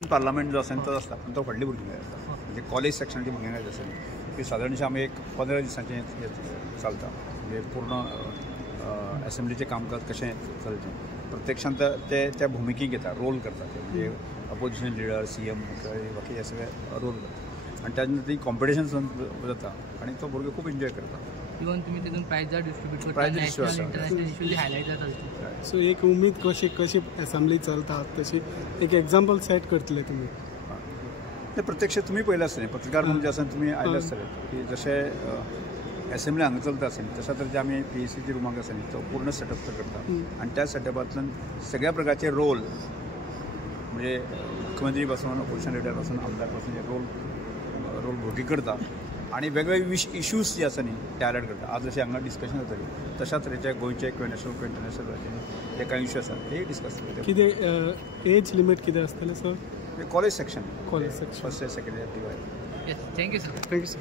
parliament जो आसा तो आसता पूण तो व्हडली भुरगीं आसता म्हणजे कॉलेज सेक्शनाची भुरग्यांक आसा ती सादारणशी आमी एक 15 दिसांचें चलता म्हणजे पूर्ण असेंब्लीचें कामकाज कशें चलचें प्रत्यक्षांत ते त्या भुमिकेक येता रोल करता ते म्हणजे अपोजिशन लिडर CM बाकी हे सगळे रोल करता आनी त्या नंतर ती कॉम्पिटिशन जाता आनी तो भुरगो खूब एन्जॉय करता इवन तुम्ही तितून प्राइजार डिस्ट्रीब्यूट करता prize national international issues highlight जाता सो एक उमेद कशी असेंब्ली चलता तशी एक एग्जाम्पल सेट करतले तुमी ते प्रत्यक्ष तुम्ही पळयलें आसतलें पत्रकार म्हणून जे आसा तुमी आयले आसतले की जशें असेंब्ली हांगा चलता आसतली तशा तरेचे आमी PSCच्या रुमाक आसा न्ही तो पूर्ण सेटअप करता आनी त्या सेटअपांतल्यान सगळ्या प्रकारचे रोल म्हणजे मुख्यमंत्री पासून अपोजिशन लिडर पासून आमदार पासून हे रोल भुरगीं करता आणि वेगवेगळे इश्यूज जे आसा न्ही ते हायलायट करता आज जशें हांगा डिस्कशन जातली तशा तरेचे गोंयचे किंवा नॅशनल किंवा इंटरनॅशनल जे कांय इश्यू आसा ते डिस्कस करता कितें एज लिमीट कितें आसतलें sir college section college section first second thank you sir thank you sir